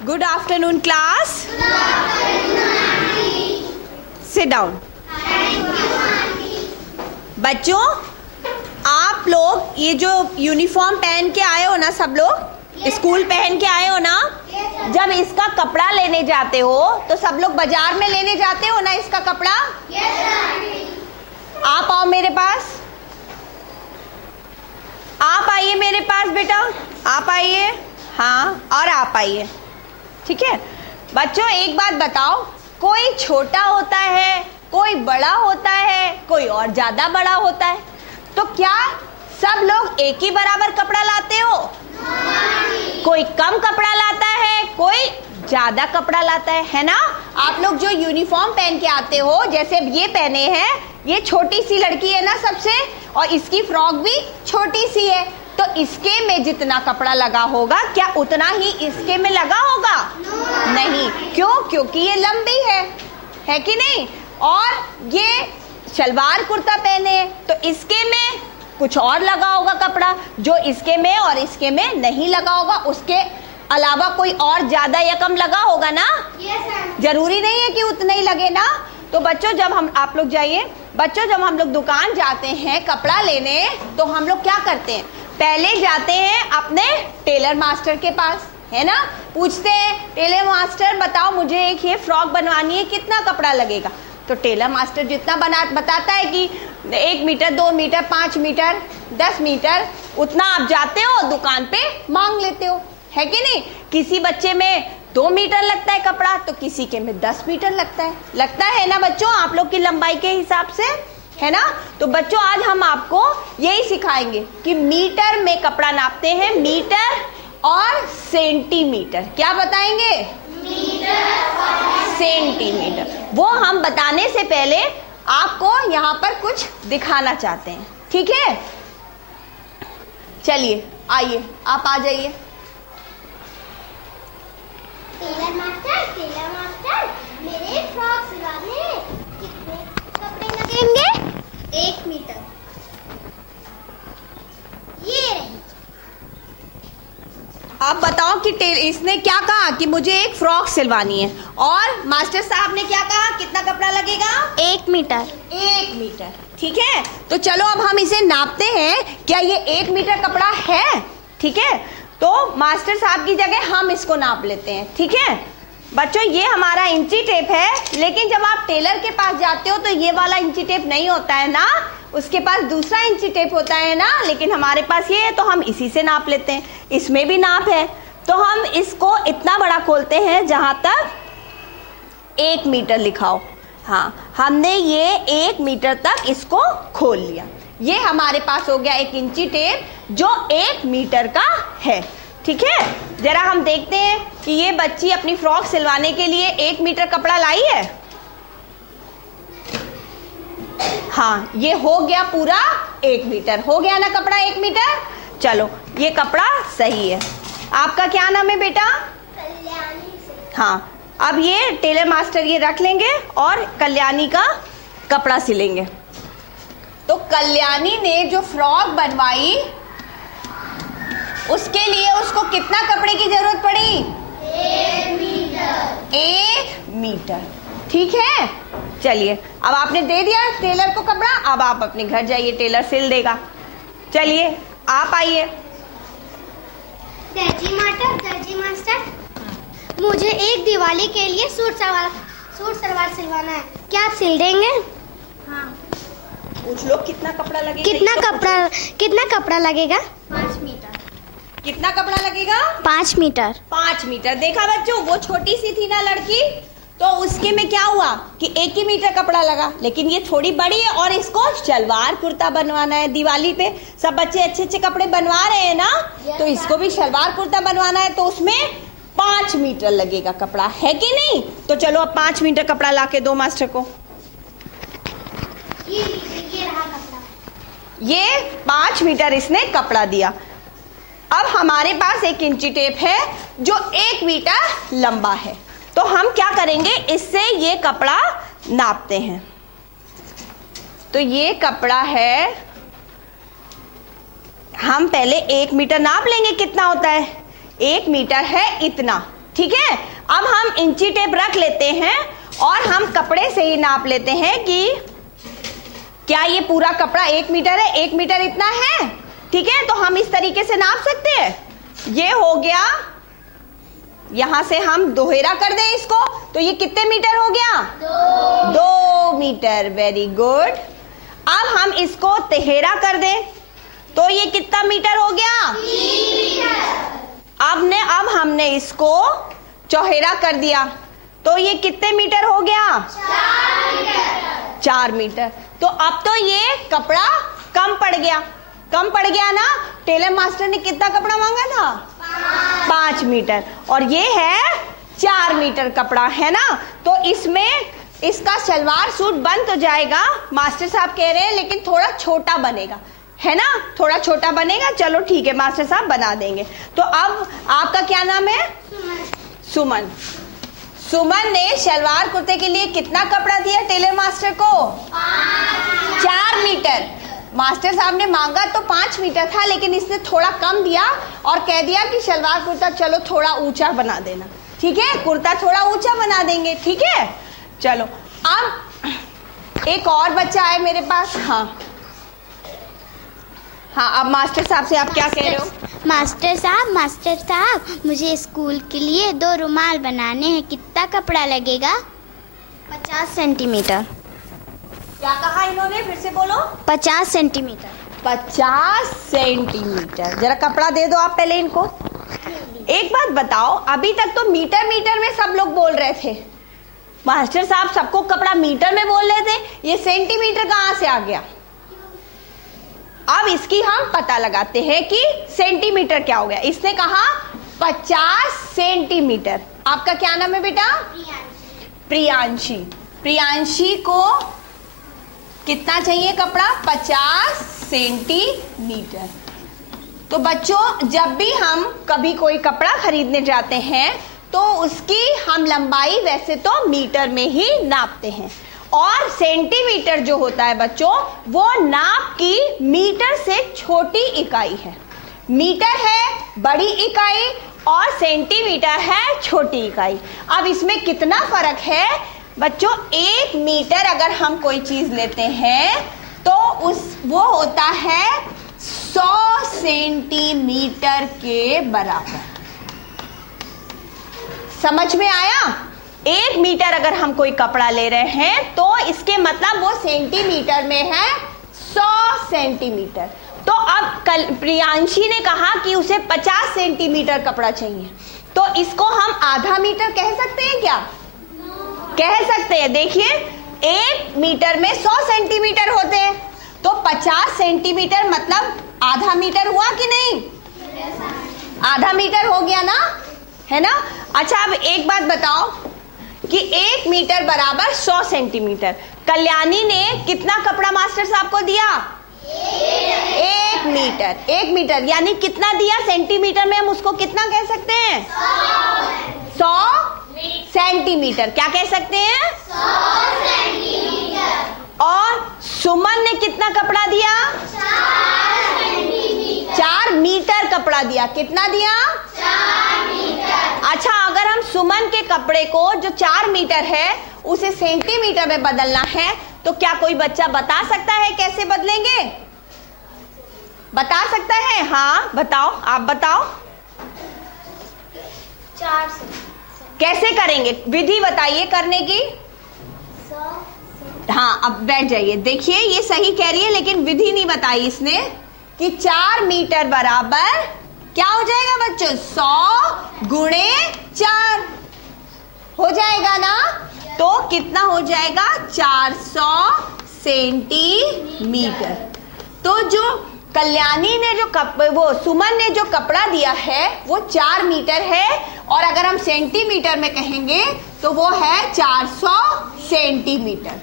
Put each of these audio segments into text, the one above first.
Good afternoon, class. Good afternoon, aunty. Sit down. Thank you, aunty. बच्चों, आप लोग ये जो यूनिफॉर्म पहन के आए हो ना, सब लोग स्कूल पहन के आए हो ना, जब इसका कपड़ा लेने जाते हो तो सब लोग बाजार में लेने जाते हो ना इसका कपड़ा। आप आओ मेरे पास, आप आइए मेरे पास बेटा, आप आइए। हाँ, और आप आइए, ठीक है। बच्चों एक बात बताओ, कोई छोटा होता है, कोई बड़ा होता है, कोई और ज्यादा बड़ा होता है, तो क्या सब लोग एक ही बराबर कपड़ा लाते हो? कोई कम कपड़ा लाता है, कोई ज्यादा कपड़ा लाता है ना। आप लोग जो यूनिफॉर्म पहन के आते हो, जैसे ये पहने हैं, ये छोटी सी लड़की है ना सबसे, और इसकी फ्रॉक भी छोटी सी है, तो इसके में जितना कपड़ा लगा होगा क्या उतना ही इसके में लगा होगा? नहीं। क्यों? क्योंकि ये लंबी है कि नहीं। और ये सलवार कुर्ता पहने हैं तो इसके में कुछ और लगा होगा कपड़ा, जो इसके में और इसके में नहीं लगा होगा, उसके अलावा कोई और ज्यादा या कम लगा होगा ना। जरूरी नहीं है कि उतना ही लगे ना। तो बच्चों जब हम आप लोग जाइए, बच्चों जब हम लोग दुकान जाते हैं कपड़ा लेने, तो हम लोग क्या करते हैं, पहले जाते हैं अपने टेलर मास्टर के पास, है ना। पूछते हैं, टेलर मास्टर बताओ मुझे एक ये फ्रॉक बनवानी है, कितना कपड़ा लगेगा? तो टेलर मास्टर जितना बताता है कि 1 मीटर, 2 मीटर, 5 मीटर, 10 मीटर, उतना आप जाते हो दुकान पे मांग लेते हो, है कि नहीं। किसी बच्चे में 2 मीटर लगता है कपड़ा, तो किसी के में 10 मीटर लगता है ना बच्चों, आप लोग की लंबाई के हिसाब से, है ना। तो बच्चों आज हम आपको यही सिखाएंगे कि मीटर में कपड़ा नापते हैं, मीटर और सेंटीमीटर। क्या बताएंगे? मीटर और सेंटीमीटर। वो हम बताने से पहले आपको यहाँ पर कुछ दिखाना चाहते हैं, ठीक है। चलिए आइए, आप आ जाइए। टेलर मास्टर, मेरे फ्रॉक सिलाने कितने कपड़े लगेंगे? 1 मीटर। ये रही। आप बताओ कि इसने क्या कहा कि मुझे एक फ्रॉक सिलवानी है, और मास्टर साहब ने क्या कहा, कितना कपड़ा लगेगा? 1 मीटर। 1 मीटर, ठीक है। तो चलो अब हम इसे नापते हैं, क्या ये 1 मीटर कपड़ा है? ठीक है, तो मास्टर साहब की जगह हम इसको नाप लेते हैं, ठीक है। बच्चों ये हमारा इंची टेप है, लेकिन जब आप टेलर के पास जाते हो तो ये वाला इंची टेप नहीं होता है ना, उसके पास दूसरा इंची टेप होता है ना, लेकिन हमारे पास ये है तो हम इसी से नाप लेते हैं। इसमें भी नाप है, तो हम इसको इतना बड़ा खोलते हैं जहां तक 1 मीटर लिखा हो। हाँ, हमने ये 1 मीटर तक इसको खोल लिया। ये हमारे पास हो गया एक इंची टेप जो 1 मीटर का है, ठीक है। जरा हम देखते हैं कि ये बच्ची अपनी फ्रॉक सिलवाने के लिए 1 मीटर कपड़ा लाई है। हाँ, ये हो गया पूरा 1 मीटर, हो गया ना कपड़ा 1 मीटर। चलो ये कपड़ा सही है। आपका क्या नाम है बेटा? कल्याणी। हाँ, अब ये टेलर मास्टर ये रख लेंगे और कल्याणी का कपड़ा सिलेंगे। तो कल्याणी ने जो फ्रॉक बनवाई, उसके लिए उसको कितना कपड़े की जरूरत पड़ी? 1 मीटर। 1 मीटर, ठीक है। चलिए अब आपने दे दिया टेलर को कपड़ा, अब आप अपने घर जाइए, टेलर सिल देगा। चलिए आप आइए। दर्जी मास्टर, मुझे एक दिवाली के लिए सूट सलवार सिलवाना है, क्या आप सिल देंगे? हाँ। पूछ लो कितना कपड़ा लगेगा। कितना कपड़ा लगेगा? 5 मीटर। कितना कपड़ा लगेगा? 5 मीटर। 5 मीटर। देखा बच्चों, वो छोटी सी थी ना लड़की, तो उसके में क्या हुआ कि 1 ही मीटर कपड़ा लगा, लेकिन ये थोड़ी बड़ी है और इसको सलवार कुर्ता बनवाना है। दिवाली पे सब बच्चे अच्छे अच्छे कपड़े बनवा रहे हैं ना, तो इसको भी सलवार कुर्ता बनवाना है, तो उसमें 5 मीटर लगेगा कपड़ा, है कि नहीं। तो चलो अब 5 मीटर कपड़ा ला के दो मास्टर को। ये रहा कपड़ा। ये 5 मीटर इसने कपड़ा दिया। अब हमारे पास एक इंची टेप है जो 1 मीटर लंबा है, तो हम क्या करेंगे, इससे ये कपड़ा नापते हैं। तो ये कपड़ा है, हम पहले 1 मीटर नाप लेंगे कितना होता है। 1 मीटर है इतना, ठीक है, अब हम इंची टेप रख लेते हैं और हम कपड़े से ही नाप लेते हैं कि क्या ये पूरा कपड़ा 1 मीटर है, 1 मीटर इतना है। ठीक है, तो हम इस तरीके से नाप सकते हैं। ये हो गया, यहां से हम दोहरा कर दें इसको, तो ये कितने मीटर हो गया? 2 मीटर। Very good. अब हम इसको तिहरा कर दें तो ये कितना मीटर हो गया? 3 मीटर। अब हमने इसको चौहेरा कर दिया तो ये कितने मीटर हो गया? 4 मीटर। 4 मीटर। तो अब तो ये कपड़ा कम पड़ गया, कम पड़ गया ना। टेलर मास्टर ने कितना कपड़ा मांगा था? 5 मीटर, और ये है 4 मीटर कपड़ा, है ना। तो इसमें इसका सलवार सूट बन तो जाएगा, मास्टर साहब कह रहे हैं, लेकिन थोड़ा छोटा बनेगा, है ना, थोड़ा छोटा बनेगा। चलो ठीक है, मास्टर साहब बना देंगे। तो अब आपका क्या नाम है? सुमन। सुमन ने सलवार कुर्ते के लिए कितना कपड़ा दिया टेलर मास्टर को? 4 मीटर। मास्टर साहब ने मांगा तो 5 मीटर था, लेकिन इसने थोड़ा कम दिया और कह दिया कि सलवार कुर्ता चलो थोड़ा ऊंचा बना देना। ठीक है, कुर्ता थोड़ा ऊंचा बना देंगे। ठीक है, चलो अब एक और बच्चा है मेरे पास। हाँ हाँ, अब मास्टर साहब से आप क्या कह रहे हो? मास्टर साहब, मुझे स्कूल के लिए 2 रुमाल बनाने हैं, कितना कपड़ा लगेगा? 50 सेंटीमीटर। क्या कहा इन्होंने, फिर से बोलो। 50 सेंटीमीटर। 50 सेंटीमीटर। जरा कपड़ा दे दो आप पहले इनको। एक बात बताओ, अभी तक तो मीटर मीटर में सब लोग बोल रहे थे, मास्टर साहब सबको कपड़ा मीटर में बोल रहे थे, ये सेंटीमीटर कहाँ से आ गया? अब इसकी हम पता लगाते हैं कि सेंटीमीटर क्या हो गया। इसने कहा 50 सेंटीमीटर। आपका क्या नाम है बेटा? प्रियांशी। प्रियांशी को कितना चाहिए कपड़ा? 50 सेंटीमीटर। तो बच्चों, जब भी हम कभी कोई कपड़ा खरीदने जाते हैं तो उसकी हम लंबाई वैसे तो मीटर में ही नापते हैं, और सेंटीमीटर जो होता है बच्चों, वो नाप की मीटर से छोटी इकाई है। मीटर है बड़ी इकाई और सेंटीमीटर है छोटी इकाई। अब इसमें कितना फर्क है बच्चों? 1 मीटर अगर हम कोई चीज लेते हैं तो वो होता है 100 सेंटीमीटर के बराबर। समझ में आया? 1 मीटर अगर हम कोई कपड़ा ले रहे हैं तो इसके मतलब वो सेंटीमीटर में है 100 सेंटीमीटर। तो अब कल प्रियांशी ने कहा कि उसे 50 सेंटीमीटर कपड़ा चाहिए, तो इसको हम आधा मीटर कह सकते हैं क्या? कह सकते हैं। देखिए, 1 मीटर में 100 सेंटीमीटर होते हैं, तो 50 सेंटीमीटर मतलब आधा मीटर हुआ कि नहीं? आधा मीटर हो गया ना, है ना। अच्छा, अब एक बात बताओ कि 1 मीटर बराबर 100 सेंटीमीटर। कल्याणी ने कितना कपड़ा मास्टर साहब को दिया? 1 मीटर। 1 मीटर यानी कितना दिया? सेंटीमीटर में हम उसको कितना कह सकते हैं? 100 सेंटीमीटर। क्या कह सकते हैं? 100 सेंटीमीटर। और सुमन ने कितना कपड़ा दिया? 4 मीटर कपड़ा दिया। कितना दिया? 4 मीटर। अच्छा, अगर हम सुमन के कपड़े को जो 4 मीटर है उसे सेंटीमीटर में बदलना है तो क्या कोई बच्चा बता सकता है कैसे बदलेंगे? बता सकता है? हाँ बताओ, आप बताओ। 4 से कैसे करेंगे, विधि बताइए करने की। 100। हाँ, अब बैठ जाइए। देखिए, ये सही कह रही है लेकिन विधि नहीं बताई इसने कि 4 मीटर बराबर क्या हो जाएगा बच्चों? 100 गुणे 4 हो जाएगा ना। तो कितना हो जाएगा? 400 सेंटीमीटर। तो जो कल्याणी ने जो वो सुमन ने जो कपड़ा दिया है वो 4 मीटर है, और अगर हम सेंटीमीटर में कहेंगे तो वो है 400 सेंटीमीटर।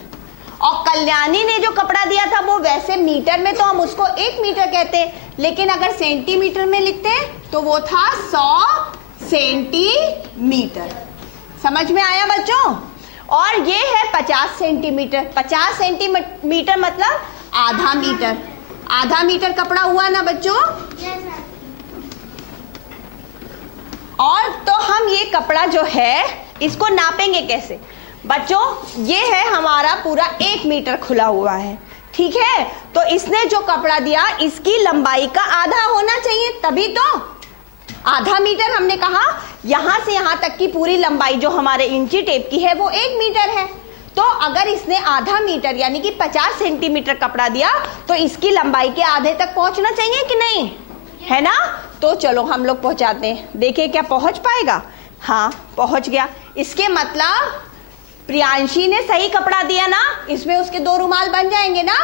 और कल्याणी ने जो कपड़ा दिया था वो वैसे मीटर में तो हम उसको 1 मीटर कहते हैं, लेकिन अगर सेंटीमीटर में लिखते तो वो था 100 सेंटीमीटर। समझ में आया बच्चों? और ये है 50 सेंटीमीटर। 50 सेंटीमीटर मतलब आधा मीटर। आधा मीटर कपड़ा हुआ ना बच्चों? और तो हम ये कपड़ा जो है इसको नापेंगे कैसे बच्चों? ये है हमारा पूरा 1 मीटर खुला हुआ है, ठीक है। तो इसने जो कपड़ा दिया इसकी लंबाई का आधा होना चाहिए, तभी तो आधा मीटर हमने कहा। यहां से यहां तक की पूरी लंबाई जो हमारे इंची टेप की है वो 1 मीटर है। तो अगर इसने आधा मीटर यानी कि 50 सेंटीमीटर कपड़ा दिया तो इसकी लंबाई के आधे तक पहुंचना चाहिए कि नहीं, है ना? तो चलो हम लोग पहुंचाते हैं, देखिए क्या पहुंच पाएगा। हाँ पहुंच गया। इसके मतलब प्रियांशी ने सही कपड़ा दिया ना, इसमें उसके 2 रुमाल बन जाएंगे ना।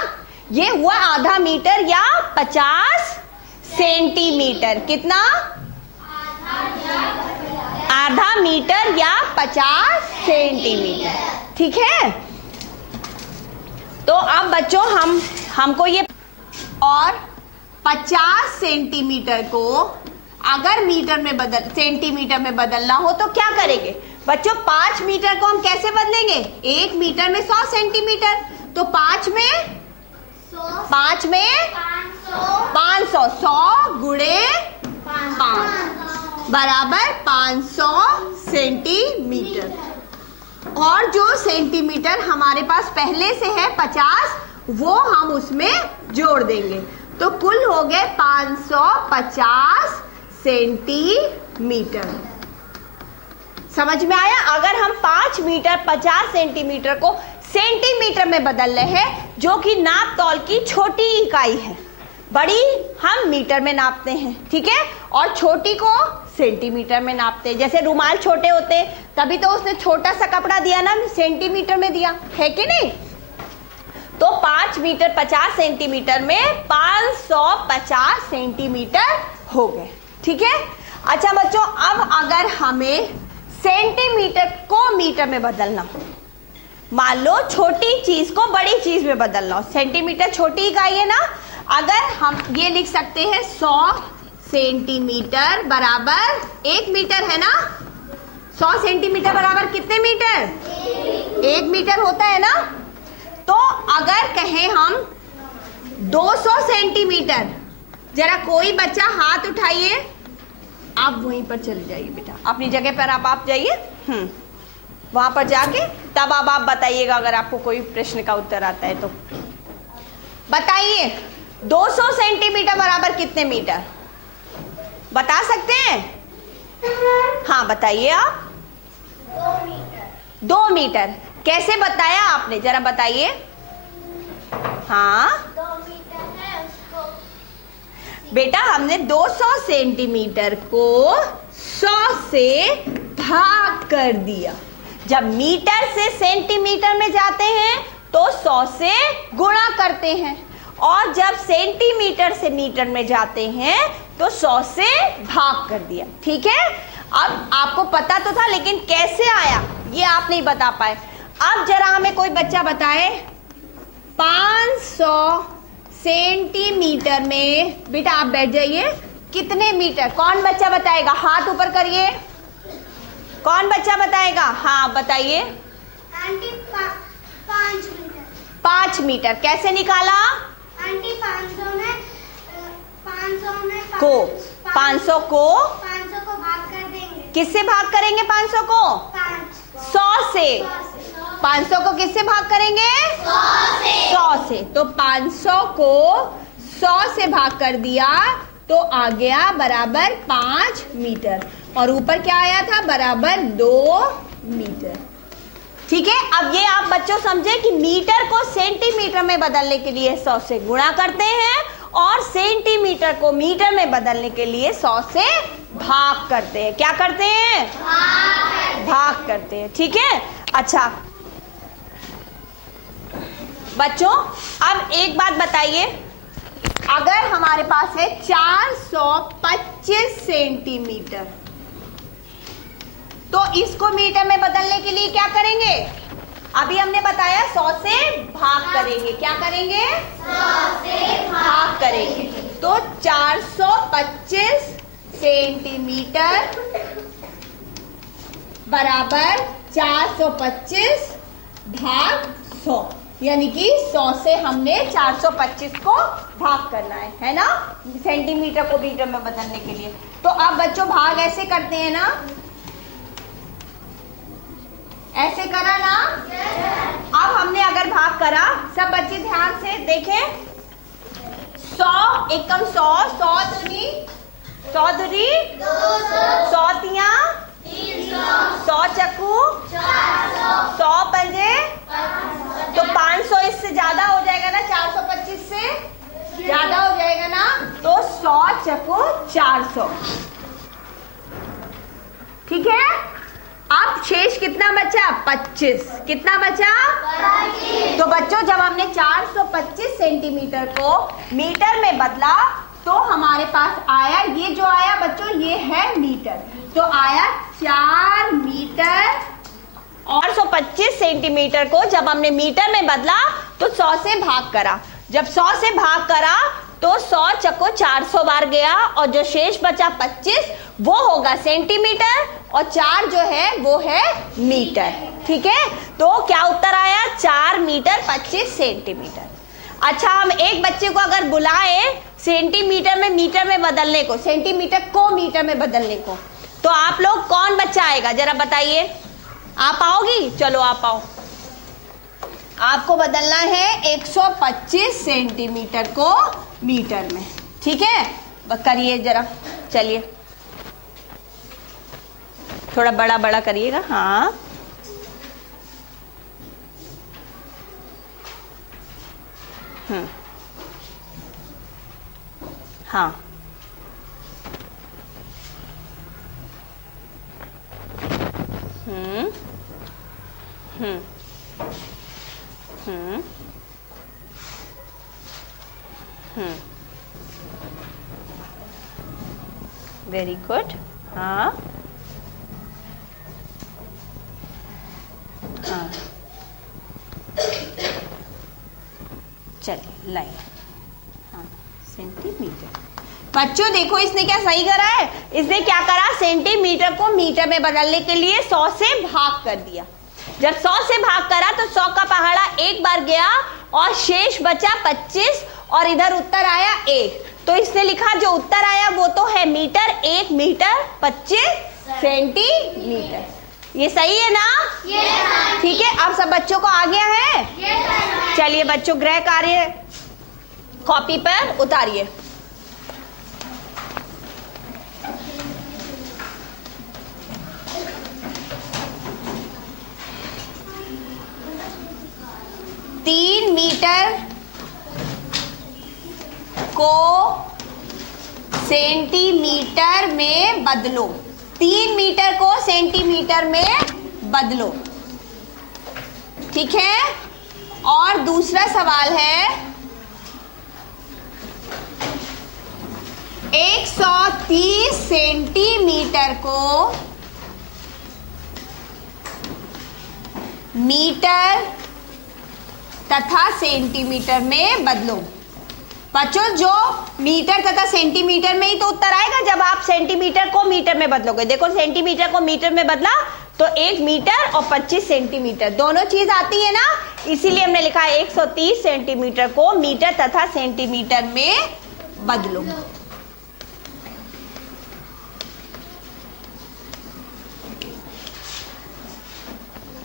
ये हुआ आधा मीटर या 50 सेंटीमीटर। कितना? आधा मीटर या 50 सेंटीमीटर, ठीक है। तो अब बच्चों हमको ये और 50 सेंटीमीटर को अगर सेंटीमीटर में बदलना हो तो क्या करेंगे बच्चों? 5 मीटर को हम कैसे बदलेंगे? 1 मीटर में 100 सेंटीमीटर, तो 5 में 500 100 गुणे 5 बराबर 500 सेंटीमीटर। और जो सेंटीमीटर हमारे पास पहले से है 50 वो हम उसमें जोड़ देंगे, तो कुल हो गए 550 सेंटीमीटर। समझ में आया? अगर हम 5 मीटर 50 सेंटीमीटर को सेंटीमीटर में बदल रहे हैं जो कि नाप तौल की छोटी इकाई है, बड़ी हम मीटर में नापते हैं, ठीक है, और छोटी को सेंटीमीटर में नापते हैं। जैसे रुमाल छोटे होते हैं तभी तो उसने छोटा सा कपड़ा दिया ना, सेंटीमीटर में दिया है कि नहीं। तो 5 मीटर 50 सेंटीमीटर में 550 सेंटीमीटर हो गए, ठीक है। अच्छा बच्चों, अब अगर हमें सेंटीमीटर को मीटर में बदलना हो, मान लो छोटी चीज को बड़ी चीज में बदलना हो, सेंटीमीटर छोटी इकाई है ना, अगर हम ये लिख सकते हैं 100 सेंटीमीटर बराबर 1 मीटर है ना। 100 सेंटीमीटर बराबर कितने मीटर? 1 मीटर होता है ना। तो अगर कहें हम 200 सेंटीमीटर, जरा कोई बच्चा हाथ उठाइए, आप वहीं पर चले जाइए बेटा, अपनी जगह पर आप जाइए, वहां पर जाके तब अब आप बताइएगा अगर आपको कोई प्रश्न का उत्तर आता है तो बताइए। 200 सेंटीमीटर बराबर कितने मीटर बता सकते हैं? हाँ बताइए आप। 2 मीटर। कैसे बताया आपने, जरा बताइए। हाँ 2 मीटर है उसको बेटा, हमने 200 सेंटीमीटर को 100 से भाग कर दिया। जब मीटर से सेंटीमीटर में जाते हैं तो 100 से गुणा करते हैं, और जब सेंटीमीटर से मीटर में जाते हैं तो 100 से भाग कर दिया, ठीक है। अब आपको पता तो था, लेकिन कैसे आया ये आप नहीं बता पाए। अब जरा हमें कोई बच्चा बताए 500 सेंटीमीटर में, बेटा आप बैठ जाइए, कितने मीटर? कौन बच्चा बताएगा? हाथ ऊपर करिए। कौन बच्चा बताएगा? हाँ बताइए। Aunty 5 metre. 5 मीटर कैसे निकाला? आंटी 500 में 500 को 500 को भाग कर देंगे। किससे भाग करेंगे? 500 को 100 से। 500 को किससे भाग करेंगे? 100 से। तो 500 को 100 से भाग कर दिया तो आ गया बराबर 5 मीटर, और ऊपर क्या आया था? बराबर 2 मीटर, ठीक है। अब ये आप बच्चों समझे कि मीटर को सेंटीमीटर में बदलने के लिए 100 से गुणा करते हैं, और सेंटीमीटर को मीटर में बदलने के लिए 100 से भाग करते हैं। क्या करते हैं? भाग करते हैं, ठीक है। अच्छा बच्चों, अब एक बात बताइए, अगर हमारे पास है 425 सेंटीमीटर, तो इसको मीटर में बदलने के लिए क्या करेंगे? अभी हमने बताया 100 से भाग करेंगे। क्या करेंगे? 100 से भाग करेंगे। तो 425 सेंटीमीटर बराबर 425 भाग 100, यानी कि 100 से हमने 425 को भाग करना है ना, सेंटीमीटर को मीटर में बदलने के लिए। तो अब बच्चों भाग ऐसे करते हैं ना, देखें 100 एकम 100, 100 दूनी 100 दूनी 100 तिया 100 चक्कू 100 पंजे, तो 500 इससे ज्यादा हो जाएगा ना, 425 से ज्यादा हो जाएगा ना, तो 100 चक्कू 400। ठीक है, अब शेष कितना बचा? 25। कितना बचा? 25। तो बच्चों जब हमने 425 सेंटीमीटर को मीटर में बदला तो हमारे पास आया, ये जो आया बच्चों ये है मीटर, तो आया 4 मीटर। और 125 सेंटीमीटर को जब हमने मीटर में बदला तो 100 से भाग करा, जब 100 से भाग करा तो 100 चक्को 400 बार गया, और जो शेष बचा 25 वो होगा सेंटीमीटर, और 4 जो है वो है मीटर। ठीक है, तो क्या उत्तर आया? 4 मीटर 25 सेंटीमीटर। अच्छा, हम एक बच्चे को अगर बुलाए सेंटीमीटर में मीटर में बदलने को, सेंटीमीटर को मीटर में बदलने को, तो आप लोग कौन बच्चा आएगा जरा बताइए? आप आओगी? चलो आप आओ। आपको बदलना है 125 सेंटीमीटर को मीटर में। ठीक है, करिए जरा, चलिए थोड़ा बड़ा बड़ा करिएगा। हाँ, हाँ, वेरी गुड। हाँ, हाँ, चलिए लाइन। हाँ, सेंटीमीटर। बच्चों देखो इसने क्या सही करा है, इसने क्या करा, सेंटीमीटर को मीटर में बदलने के लिए 100 से भाग कर दिया। जब 100 से भाग करा तो 100 का पहाड़ा एक बार गया और शेष बचा 25, और इधर उत्तर आया 1, तो इसने लिखा जो उत्तर आया वो तो है मीटर, 1 मीटर 25 सेंटीमीटर। ये सही है ना? ठीक है, अब सब बच्चों को आ गया है? चलिए बच्चों गृह कार्य कॉपी पर उतारिए। तीन मीटर को सेंटीमीटर में बदलो, 3 मीटर को सेंटीमीटर में बदलो। ठीक है, और दूसरा सवाल है 130 सेंटीमीटर को मीटर तथा सेंटीमीटर में बदलो। बच्चों जो मीटर तथा सेंटीमीटर में ही तो उत्तर आएगा जब आप सेंटीमीटर को मीटर में बदलोगे। देखो सेंटीमीटर को मीटर में बदला तो 1 मीटर और 25 सेंटीमीटर दोनों चीज आती है ना, इसीलिए हमने लिखा है 130 सेंटीमीटर को मीटर तथा सेंटीमीटर में बदलो।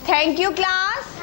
Thank you class.